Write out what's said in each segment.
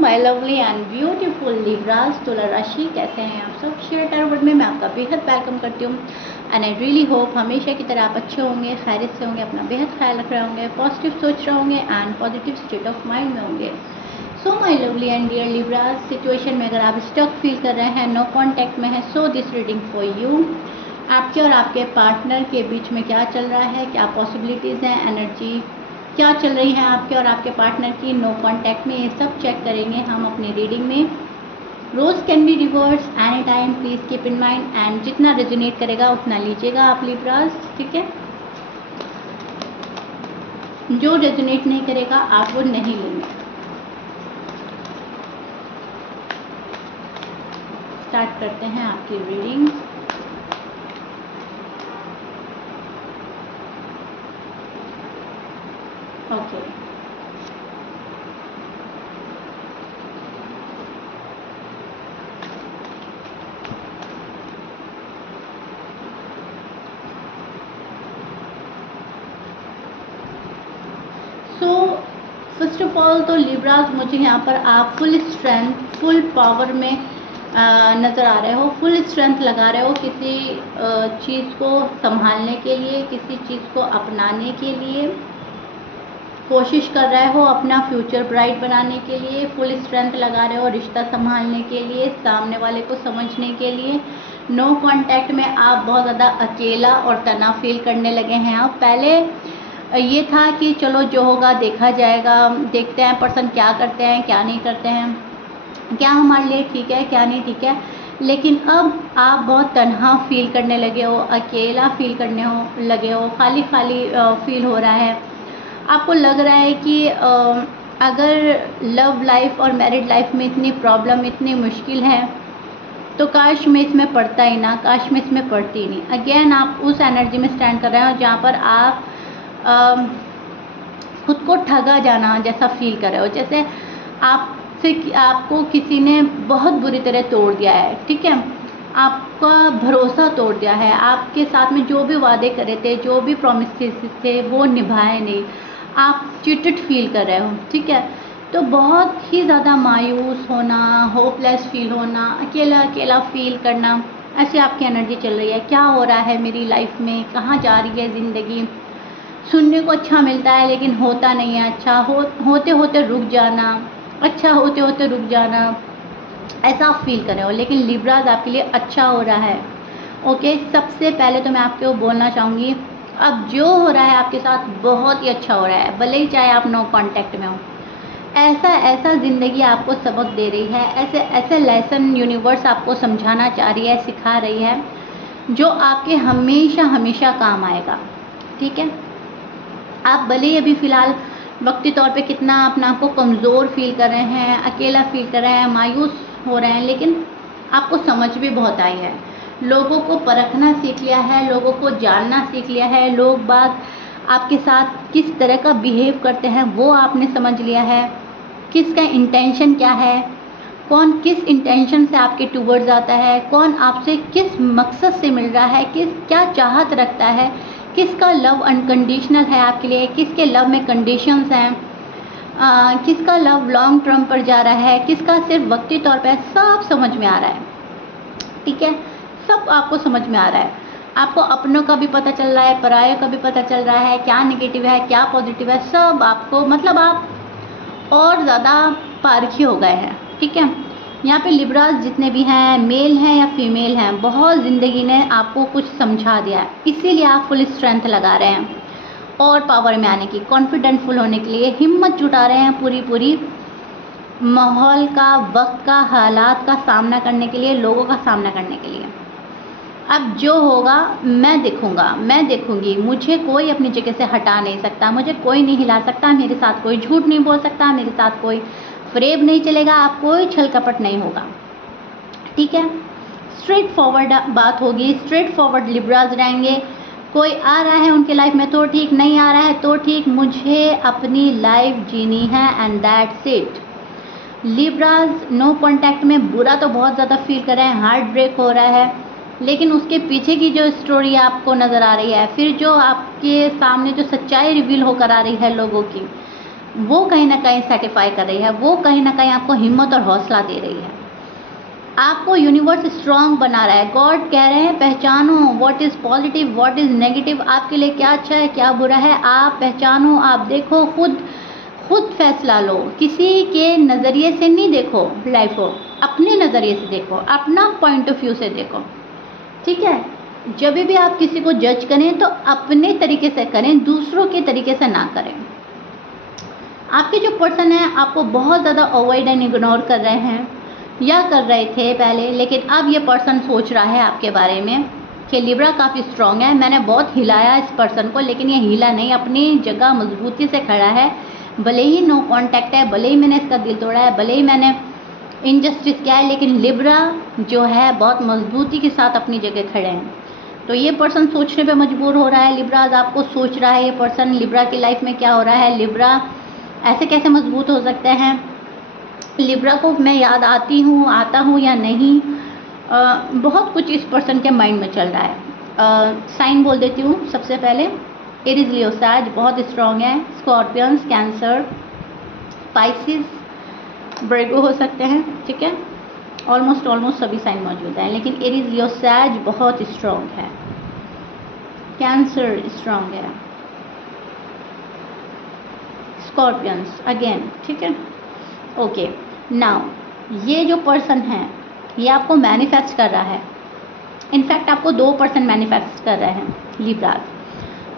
My lovely and beautiful Libras तुला राशि, कैसे हैं आप सब। शेयर टैरोट में मैं आपका बेहद वेलकम करती हूँ एंड आई रियली होप हमेशा की तरह आप अच्छे होंगे, खैरियत से होंगे, अपना बेहद ख्याल रख रहे होंगे, पॉजिटिव सोच रहे होंगे and positive state of mind में होंगे। So my lovely and dear Libras, situation में अगर आप स्टक फील कर रहे हैं, नो कॉन्टैक्ट में है, so this reading for you. आपके और आपके पार्टनर के बीच में क्या चल रहा है, क्या पॉसिबिलिटीज़ हैं, एनर्जी क्या चल रही है आपके और आपके पार्टनर की नो कॉन्टैक्ट में, ये सब चेक करेंगे हम अपनी रीडिंग में। Rose can be reverse any time, please keep in mind and जितना रेजोनेट करेगा उतना लीजिएगा आप लिब्रास, ठीक है। जो रेजोनेट नहीं करेगा आप वो नहीं लेंगे। स्टार्ट करते हैं आपकी reading. Okay, so first of all तो लिब्रास, मुझे यहाँ पर आप फुल स्ट्रेंथ, फुल पावर में नज़र आ रहे हो। फुल स्ट्रेंथ लगा रहे हो किसी चीज़ को संभालने के लिए, किसी चीज़ को अपनाने के लिए कोशिश कर रहे हो, अपना फ्यूचर ब्राइट बनाने के लिए फुल स्ट्रेंथ लगा रहे हो, रिश्ता संभालने के लिए, सामने वाले को समझने के लिए। नो कांटेक्ट में आप बहुत ज़्यादा अकेला और तनाव फील करने लगे हैं। आप पहले ये था कि चलो जो होगा देखा जाएगा, देखते हैं पर्सन क्या करते हैं क्या नहीं करते हैं, क्या हमारे लिए ठीक है क्या नहीं ठीक है, लेकिन अब आप बहुत तन्हा फील करने लगे हो, अकेला फील करने लगे हो, खाली खाली फील हो रहा है। आपको लग रहा है कि अगर लव लाइफ और मैरिड लाइफ में इतनी प्रॉब्लम, इतनी मुश्किल है, तो काश मैं इसमें पढ़ता ही ना, काश मैं इसमें पढ़ती ही नहीं। अगेन आप उस एनर्जी में स्टैंड कर रहे हो जहाँ पर आप खुद को ठगा जाना जैसा फील कर रहे हो, जैसे आपको किसी ने बहुत बुरी तरह तोड़ दिया है, ठीक है। आपका भरोसा तोड़ दिया है, आपके साथ में जो भी वादे करे थे, जो भी प्रॉमिसेस थे वो निभाए नहीं, आप चीटेड फील कर रहे हो, ठीक है। तो बहुत ही ज़्यादा मायूस होना, होपलेस फील होना, अकेला अकेला फील करना, ऐसी आपकी एनर्जी चल रही है। क्या हो रहा है मेरी लाइफ में, कहाँ जा रही है ज़िंदगी। सुनने को अच्छा मिलता है लेकिन होता नहीं है अच्छा, होते होते रुक जाना, अच्छा होते होते रुक जाना, ऐसा आप फील कर रहे हो। लेकिन लिब्रास आपके लिए अच्छा हो रहा है। ओके, सबसे पहले तो मैं आपको बोलना चाहूँगी, अब जो हो रहा है आपके साथ बहुत ही अच्छा हो रहा है, भले ही चाहे आप नो कांटेक्ट में हो। ऐसा ऐसा ज़िंदगी आपको सबक दे रही है, ऐसे ऐसे लेसन यूनिवर्स आपको समझाना चाह रही है, सिखा रही है, जो आपके हमेशा हमेशा काम आएगा, ठीक है। आप भले ही अभी फ़िलहाल वक्ती तौर पे कितना अपने आप को कमज़ोर फील कर रहे हैं, अकेला फील कर रहे हैं, मायूस हो रहे हैं, लेकिन आपको समझ भी बहुत आई है। लोगों को परखना सीख लिया है, लोगों को जानना सीख लिया है, लोग बाग आपके साथ किस तरह का बिहेव करते हैं वो आपने समझ लिया है, किसका इंटेंशन क्या है, कौन किस इंटेंशन से आपके टूवर्ड्स आता है, कौन आपसे किस मकसद से मिल रहा है, क्या चाहत रखता है, किसका लव अनकंडीशनल है आपके लिए, किसके लव में कंडीशंस हैं, किसका लव लॉन्ग टर्म पर जा रहा है, किसका सिर्फ वक्ती तौर पर, सब समझ में आ रहा है, ठीक है। सब आपको समझ में आ रहा है। आपको अपनों का भी पता चल रहा है, परायों का भी पता चल रहा है, क्या नेगेटिव है क्या पॉजिटिव है, सब आपको, मतलब आप और ज़्यादा पारखी हो गए हैं, ठीक है। यहाँ पे लिब्रास जितने भी हैं, मेल हैं या फीमेल हैं, बहुत ज़िंदगी ने आपको कुछ समझा दिया है, इसीलिए आप फुल स्ट्रेंथ लगा रहे हैं और पावर में आने की, कॉन्फिडेंटफुल होने के लिए हिम्मत जुटा रहे हैं, पूरी माहौल का, वक्त का, हालात का सामना करने के लिए, लोगों का सामना करने के लिए। अब जो होगा मैं देखूंगा, मैं देखूंगी, मुझे कोई अपनी जगह से हटा नहीं सकता, मुझे कोई नहीं हिला सकता, मेरे साथ कोई झूठ नहीं बोल सकता, मेरे साथ कोई फ्रेब नहीं चलेगा, आप कोई छल कपट नहीं होगा, ठीक है। स्ट्रेट फॉरवर्ड बात होगी, स्ट्रेट फॉरवर्ड लिब्रास रहेंगे। कोई आ रहा है उनके लाइफ में तो ठीक, नहीं आ रहा है तो ठीक, मुझे अपनी लाइफ जीनी है and that's it. Libras no contact में बुरा तो बहुत ज़्यादा फील कर रहे हैं, हार्ट ब्रेक हो रहा है, लेकिन उसके पीछे की जो स्टोरी आपको नज़र आ रही है, फिर जो आपके सामने जो सच्चाई रिवील होकर आ रही है लोगों की, वो कहीं ना कहीं सेटिफाई कर रही है, वो कहीं ना कहीं आपको हिम्मत और हौसला दे रही है, आपको यूनिवर्स स्ट्रांग बना रहा है। गॉड कह रहे हैं पहचानो what is positive, what is negative, आपके लिए क्या अच्छा है क्या बुरा है, आप पहचानो, आप देखो, खुद फैसला लो, किसी के नज़रिए से नहीं देखो लाइफ को, अपने नज़रिए से देखो, अपना पॉइंट ऑफ व्यू से देखो, ठीक है। जब भी आप किसी को जज करें तो अपने तरीके से करें, दूसरों के तरीके से ना करें। आपके जो पर्सन है आपको बहुत ज़्यादा अवॉइड एंड इग्नोर कर रहे हैं या कर रहे थे पहले, लेकिन अब ये पर्सन सोच रहा है आपके बारे में कि लिब्रा काफ़ी स्ट्रांग है, मैंने बहुत हिलाया इस पर्सन को लेकिन ये हिला नहीं, अपनी जगह मजबूती से खड़ा है, भले ही नो कांटेक्ट है, भले ही मैंने इसका दिल तोड़ा है, भले ही मैंने इनजस्टिस किया है, लेकिन लिब्रा जो है बहुत मजबूती के साथ अपनी जगह खड़े हैं। तो ये पर्सन सोचने पे मजबूर हो रहा है, लिब्रा आपको सोच रहा है, ये पर्सन लिब्रा की लाइफ में क्या हो रहा है, लिब्रा ऐसे कैसे मजबूत हो सकते हैं, लिब्रा को मैं याद आता हूँ या नहीं, बहुत कुछ इस पर्सन के माइंड में चल रहा है। साइन बोल देती हूँ सबसे पहले, एरीज लियो सैज बहुत स्ट्रॉन्ग है, स्कॉर्पियंस, कैंसर, पाइसिस, वर्गो हो सकते हैं, ठीक है, ऑलमोस्ट सभी साइन मौजूद हैं, लेकिन एरीज लियो सैज बहुत स्ट्रॉन्ग है, कैंसर स्ट्रॉन्ग है, स्कॉर्पियंस अगेन, ठीक है। ओके, नाउ ये जो पर्सन है ये आपको मैनिफेस्ट कर रहा है, इनफैक्ट आपको 2 पर्सन मैनिफेस्ट कर रहे हैं लिब्रास।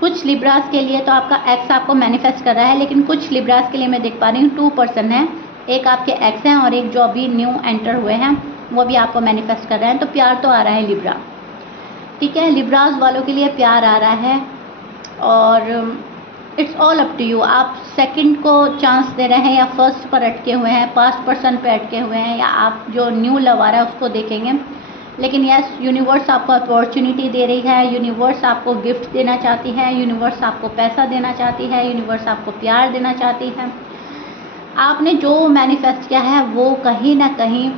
कुछ लिब्रास के लिए तो आपका एक्स आपको मैनिफेस्ट कर रहा है, लेकिन कुछ लिब्रास के लिए मैं देख पा रही हूँ 2 पर्सन हैं, एक आपके एक्स हैं और एक जो अभी न्यू एंटर हुए हैं वो भी आपको मैनिफेस्ट कर रहे हैं। तो प्यार तो आ रहा है लिब्रा, ठीक है, लिब्रास वालों के लिए प्यार आ रहा है और it's all up to you, आप सेकंड को चांस दे रहे हैं या फर्स्ट पर अटके हुए हैं, पास्ट पर्सन पे अटके हुए हैं, या आप जो न्यू लव आ रहा है उसको देखेंगे। लेकिन यस, यूनिवर्स आपको अपॉर्चुनिटी दे रही है, यूनिवर्स आपको गिफ्ट देना चाहती है, यूनिवर्स आपको पैसा देना चाहती है, यूनिवर्स आपको प्यार देना चाहती है। आपने जो मैनिफेस्ट किया है वो कहीं ना कहीं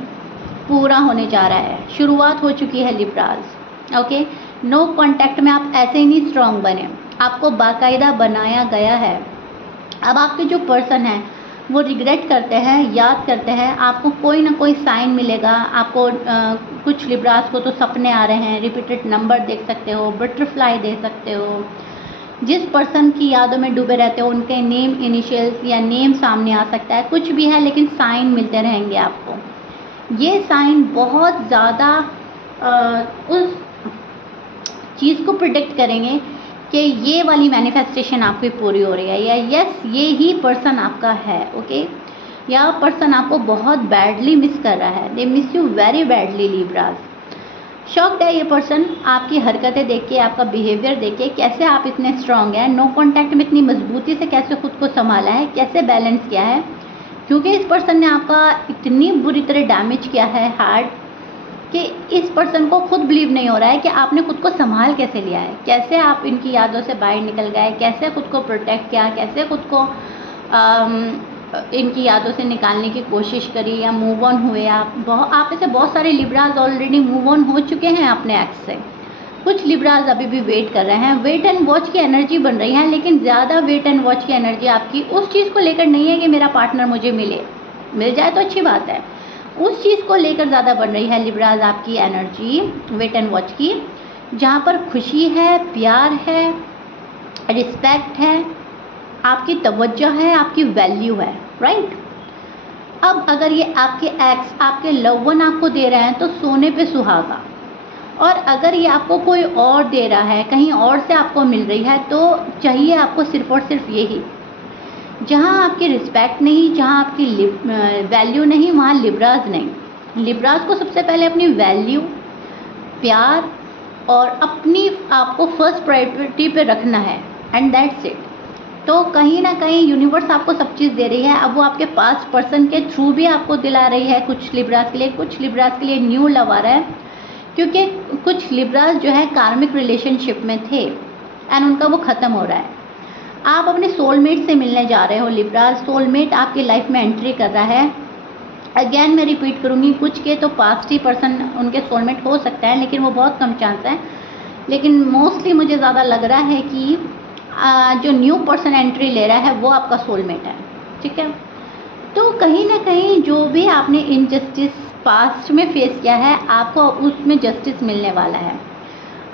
पूरा होने जा रहा है, शुरुआत हो चुकी है लिब्रास। ओके, नो कॉन्टैक्ट में आप ऐसे ही नहीं स्ट्रांग बने, आपको बाकायदा बनाया गया है। अब आपके जो पर्सन हैं वो रिग्रेट करते हैं, याद करते हैं, आपको कोई ना कोई साइन मिलेगा। आपको कुछ लिब्रास को तो सपने आ रहे हैं, रिपीटेड नंबर देख सकते हो, बटरफ्लाई दे सकते हो, जिस पर्सन की यादों में डूबे रहते हो उनके नेम इनिशियल्स या नेम सामने आ सकता है, कुछ भी है, लेकिन साइन मिलते रहेंगे आपको। ये साइन बहुत ज़्यादा उस चीज़ को प्रिडिक्ट करेंगे कि ये वाली मैनिफेस्टेशन आपकी पूरी हो रही है, या यस ये ही पर्सन आपका है। ओके, या पर्सन आपको बहुत बैडली मिस कर रहा है, they miss you very badly Libras. Shocked है ये पर्सन आपकी हरकतें देख के, आपका बिहेवियर देख के, कैसे आप इतने स्ट्रांग हैं, नो कॉन्टैक्ट में इतनी मजबूती से कैसे खुद को संभाला है, कैसे बैलेंस किया है, क्योंकि इस पर्सन ने आपका इतनी बुरी तरह डैमेज किया है हार्ट कि इस पर्सन को खुद बिलीव नहीं हो रहा है कि आपने खुद को संभाल कैसे लिया है, कैसे आप इनकी यादों से बाहर निकल गए, कैसे खुद को प्रोटेक्ट किया, कैसे खुद को इनकी यादों से निकालने की कोशिश करी या मूव ऑन हुए। आप ऐसे बहुत सारे लिब्रास ऑलरेडी मूव ऑन हो चुके हैं अपने एक्स से, कुछ लिब्रास अभी भी वेट कर रहे हैं, वेट एंड वॉच की एनर्जी बन रही है, लेकिन ज़्यादा वेट एंड वॉच की एनर्जी आपकी उस चीज़ को लेकर नहीं है कि मेरा पार्टनर मुझे मिल जाए तो अच्छी बात है, उस चीज़ को लेकर ज़्यादा बन रही है लिब्रास आपकी एनर्जी वेट एंड वॉच की, जहाँ पर खुशी है, प्यार है, रिस्पेक्ट है, आपकी तवज्जो है, आपकी वैल्यू है, राइट। अब अगर ये आपके एक्स, आपके लव वन आपको दे रहे हैं तो सोने पे सुहागा, और अगर ये आपको कोई और दे रहा है, कहीं और से आपको मिल रही है, तो चाहिए आपको सिर्फ और सिर्फ यही। जहाँ आपकी रिस्पेक्ट नहीं, जहाँ आपकी वैल्यू नहीं, वहाँ लिब्रास नहीं। लिब्रास को सबसे पहले अपनी वैल्यू, प्यार और अपनी आपको फर्स्ट प्रायोरिटी पे रखना है, एंड दैट्स इट। तो कहीं ना कहीं यूनिवर्स आपको सब चीज़ दे रही है, अब वो आपके पास्ट पर्सन के थ्रू भी आपको दिला रही है कुछ लिब्रास के लिए, कुछ लिब्रास के लिए न्यू लव आ रहा है, क्योंकि कुछ लिब्रास जो है कार्मिक रिलेशनशिप में थे एंड उनका वो ख़त्म हो रहा है। आप अपने सोलमेट से मिलने जा रहे हो लिब्रास, सोलमेट आपकी लाइफ में एंट्री कर रहा है। अगेन मैं रिपीट करूँगी, कुछ के तो पास्ट ही पर्सन उनके सोलमेट हो सकता है, लेकिन वो बहुत कम चांस है, लेकिन मोस्टली मुझे ज़्यादा लग रहा है कि जो न्यू पर्सन एंट्री ले रहा है वो आपका सोलमेट है। ठीक है। तो कहीं ना कहीं जो भी आपने इनजस्टिस पास्ट में फेस किया है, आपको उसमें जस्टिस मिलने वाला है।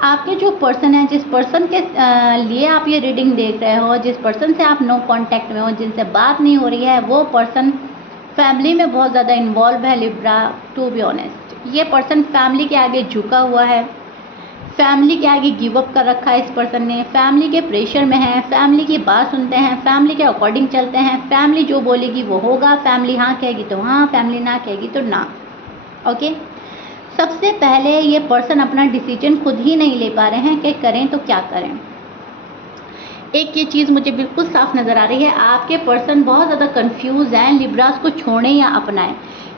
आपके जो पर्सन है, जिस पर्सन के लिए आप ये रीडिंग देख रहे हो, जिस पर्सन से आप नो कांटेक्ट में हो, जिनसे बात नहीं हो रही है, वो पर्सन फैमिली में बहुत ज़्यादा इन्वॉल्व है लिब्रा। टू बी ऑनेस्ट, ये पर्सन फैमिली के आगे झुका हुआ है, फैमिली के आगे गिव अप कर रखा है इस पर्सन ने, फैमिली के प्रेशर में है, फैमिली की बात सुनते हैं, फैमिली के अकॉर्डिंग चलते हैं, फैमिली जो बोलेगी वो होगा, फैमिली हाँ कहेगी तो हाँ, फैमिली ना कहेगी तो ना। ओके, सबसे पहले ये पर्सन अपना डिसीजन खुद ही नहीं ले पा रहे हैं कि करें तो क्या करें। एक ये चीज़ मुझे बिल्कुल साफ नज़र आ रही है, आपके पर्सन बहुत ज़्यादा कंफ्यूज हैं लिब्रास को छोड़ें या अपनाएं,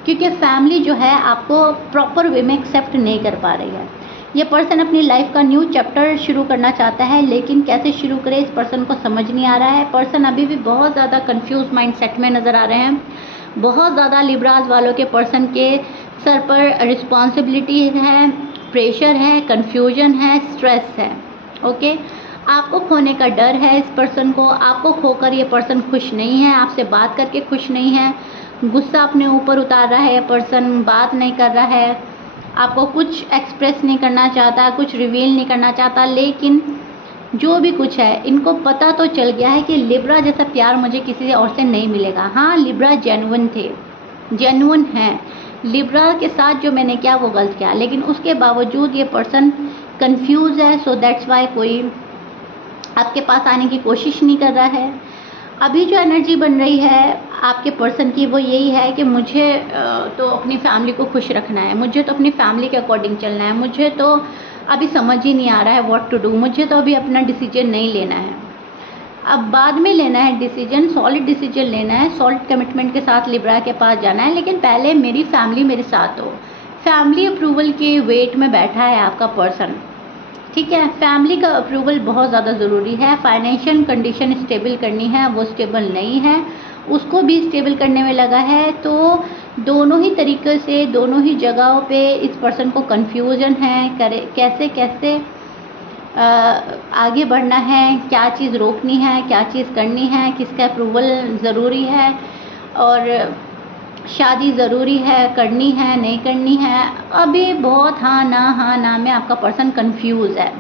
क्योंकि फैमिली जो है आपको प्रॉपर वे में एक्सेप्ट नहीं कर पा रही है। ये पर्सन अपनी लाइफ का न्यू चैप्टर शुरू करना चाहता है, लेकिन कैसे शुरू करे इस पर्सन को समझ नहीं आ रहा है। पर्सन अभी भी बहुत ज़्यादा कंफ्यूज माइंडसेट में नज़र आ रहे हैं। बहुत ज़्यादा लिब्रास वालों के पर्सन के सर पर रिस्पॉन्सिबिलिटी है, प्रेशर है, कन्फ्यूजन है, स्ट्रेस है। ओके, आपको खोने का डर है इस पर्सन को, आपको खोकर ये पर्सन खुश नहीं है, आपसे बात करके खुश नहीं है, गुस्सा अपने ऊपर उतार रहा है ये पर्सन, बात नहीं कर रहा है, आपको कुछ एक्सप्रेस नहीं करना चाहता, कुछ रिवील नहीं करना चाहता। लेकिन जो भी कुछ है, इनको पता तो चल गया है कि लिब्रा जैसा प्यार मुझे किसी और से नहीं मिलेगा। हाँ, लिब्रा जेन्युइन थे, जेन्युइन हैं, लिब्रा के साथ जो मैंने किया वो गलत किया, लेकिन उसके बावजूद ये पर्सन कंफ्यूज है। सो दैट्स वाई कोई आपके पास आने की कोशिश नहीं कर रहा है। अभी जो एनर्जी बन रही है आपके पर्सन की वो यही है कि मुझे तो अपनी फैमिली को खुश रखना है, मुझे तो अपनी फैमिली के अकॉर्डिंग चलना है, मुझे तो अभी समझ ही नहीं आ रहा है व्हाट टू डू, मुझे तो अभी अपना डिसीजन नहीं लेना है, अब बाद में लेना है डिसीजन, सॉलिड डिसीजन लेना है, सॉलिड कमिटमेंट के साथ लिब्रा के पास जाना है, लेकिन पहले मेरी फैमिली मेरे साथ हो। फैमिली अप्रूवल के वेट में बैठा है आपका पर्सन, ठीक है। फैमिली का अप्रूवल बहुत ज़्यादा ज़रूरी है। फाइनेंशियल कंडीशन स्टेबल करनी है, वो स्टेबल नहीं है, उसको भी स्टेबल करने में लगा है। तो दोनों ही तरीक़े से, दोनों ही जगहों पे इस पर्सन को कन्फ्यूजन है, करे कैसे कैसे आगे बढ़ना है, क्या चीज़ रोकनी है, क्या चीज़ करनी है, किसका अप्रूवल ज़रूरी है, और शादी ज़रूरी है, करनी है नहीं करनी है। अभी बहुत हाँ ना में आपका पर्सन कंफ्यूज है,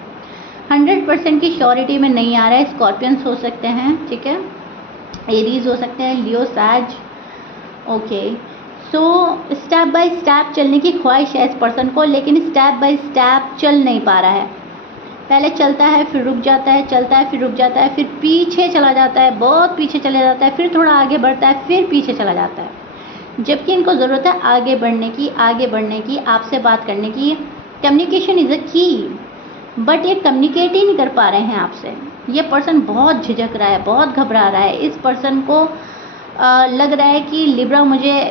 100% की श्योरिटी में नहीं आ रहा है। स्कॉर्पियंस हो सकते हैं, ठीक है, एरीज हो सकते हैं, Leo, says. Okay, so step by step चलने की ख्वाहिश है इस पर्सन को, लेकिन स्टेप बाय स्टेप चल नहीं पा रहा है। पहले चलता है, फिर रुक जाता है, चलता है, फिर रुक जाता है, फिर पीछे चला जाता है, बहुत पीछे चले जाता है, फिर थोड़ा आगे बढ़ता है, फिर पीछे चला जाता है। जबकि इनको ज़रूरत है आगे बढ़ने की, आपसे बात करने की। कम्युनिकेशन इज़ अ की, बट ये कम्युनिकेट ही नहीं कर पा रहे हैं आपसे। ये पर्सन बहुत झिझक रहा है, बहुत घबरा रहा है। इस पर्सन को लग रहा है कि लिब्रा मुझे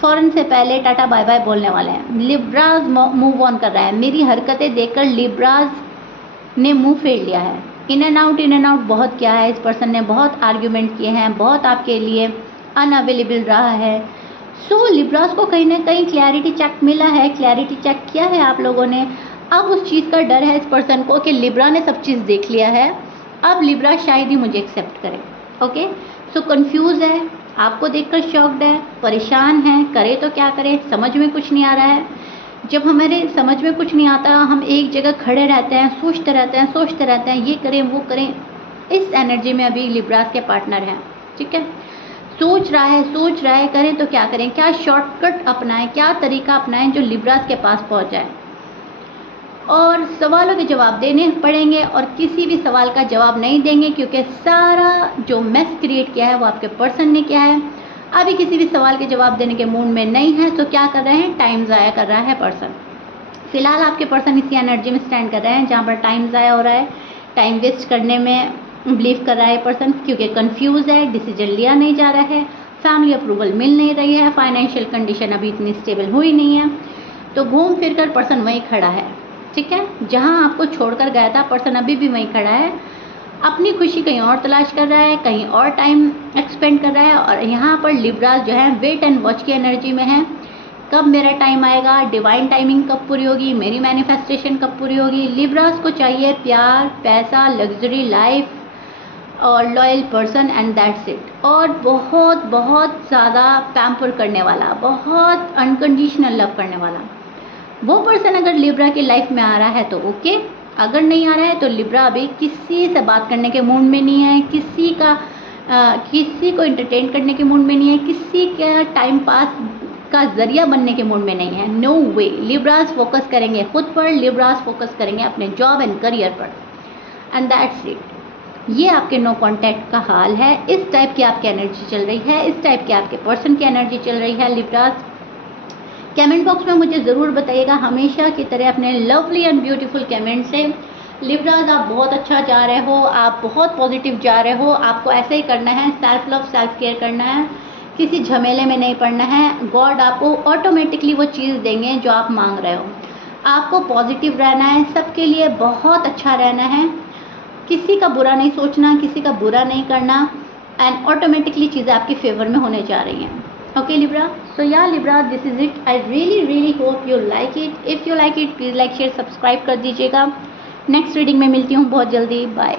फ़ौरन से पहले टाटा बाय बाय बोलने वाले हैं। लिब्राज मूव ऑन कर रहा है। मेरी हरकतें देखकर लिब्राज ने मुंह फेर लिया है। इन एंड आउट बहुत किया है इस पर्सन ने, बहुत आर्ग्यूमेंट किए हैं, बहुत आपके लिए अनअवेलेबल रहा है। सो लिब्रास को कहीं ना कहीं क्लैरिटी चेक मिला है, क्लैरिटी चेक किया है आप लोगों ने। अब उस चीज़ का डर है इस पर्सन को कि लिब्रा ने सब चीज़ देख लिया है, अब लिब्रा शायद ही मुझे एक्सेप्ट करे। ओके, सो कंफ्यूज है, आपको देखकर शॉक्ड है, परेशान है, करे तो क्या करे, समझ में कुछ नहीं आ रहा है। जब हमारे समझ में कुछ नहीं आता, हम एक जगह खड़े रहते हैं, सोचते रहते हैं, ये करें वो करें। इस एनर्जी में अभी लिब्रास के पार्टनर हैं, ठीक है। सोच रहा है करें तो क्या करें, क्या शॉर्टकट अपनाएं, क्या तरीका अपनाएं जो लिब्रास के पास पहुंच जाए। और सवालों के जवाब देने पड़ेंगे, और किसी भी सवाल का जवाब नहीं देंगे, क्योंकि सारा जो मेस क्रिएट किया है वो आपके पर्सन ने किया है। अभी किसी भी सवाल के जवाब देने के मूड में नहीं है, तो क्या कर रहे हैं, टाइम ज़ाया कर रहा है पर्सन। फिलहाल आपके पर्सन इसी एनर्जी में स्टैंड कर रहे हैं जहाँ पर टाइम ज़ाया हो रहा है, टाइम वेस्ट करने में बिलीव कर रहा है पर्सन, क्योंकि कंफ्यूज है, डिसीजन लिया नहीं जा रहा है, फैमिली अप्रूवल मिल नहीं रही है, फाइनेंशियल कंडीशन अभी इतनी स्टेबल हुई नहीं है। तो घूम फिर कर पर्सन वहीं खड़ा है, ठीक है, जहां आपको छोड़कर गया था पर्सन अभी भी वहीं खड़ा है। अपनी खुशी कहीं और तलाश कर रहा है, कहीं और टाइम एक्सपेंड कर रहा है। और यहाँ पर लिब्रास जो है वेट एंड वॉच की एनर्जी में है। कब मेरा टाइम आएगा, डिवाइन टाइमिंग कब पूरी होगी, मेरी मैनिफेस्टेशन कब पूरी होगी। लिब्रास को चाहिए प्यार, पैसा, लग्जरी लाइफ, और loyal person and that's it. और बहुत बहुत ज़्यादा पैम्पर करने वाला, बहुत अनकंडीशनल लव करने वाला। वो पर्सन अगर लिब्रा की लाइफ में आ रहा है तो ओके, अगर नहीं आ रहा है तो लिब्रा अभी किसी से बात करने के मूड में नहीं है, किसी को एंटरटेन करने के मूड में नहीं है, किसी का टाइम पास का जरिया बनने के मूड में नहीं है। नो वे, लिब्रास फोकस करेंगे खुद पर, लिब्रास फोकस करेंगे अपने जॉब एंड करियर पर, एंड दैट्स इट। ये आपके नो कॉन्टैक्ट का हाल है। इस टाइप की आपकी एनर्जी चल रही है, इस टाइप के आपके पर्सन की एनर्जी चल रही है लिब्रास। कमेंट बॉक्स में मुझे ज़रूर बताइएगा, हमेशा की तरह अपने लवली एंड ब्यूटीफुल कमेंट से। लिब्रास आप बहुत अच्छा जा रहे हो, आप बहुत पॉजिटिव जा रहे हो, आपको ऐसे ही करना है। सेल्फ लव, सेल्फ केयर करना है, किसी झमेले में नहीं पड़ना है। गॉड आपको ऑटोमेटिकली वो चीज़ देंगे जो आप मांग रहे हो। आपको पॉजिटिव रहना है, सबके लिए बहुत अच्छा रहना है, किसी का बुरा नहीं सोचना, किसी का बुरा नहीं करना, एंड ऑटोमेटिकली चीज़ें आपके फेवर में होने जा रही हैं। ओके लिब्रा, सो या Libra, this is it. I really hope you like it. If you like it, please like share subscribe कर दीजिएगा। नेक्स्ट रीडिंग में मिलती हूँ बहुत जल्दी। बाय।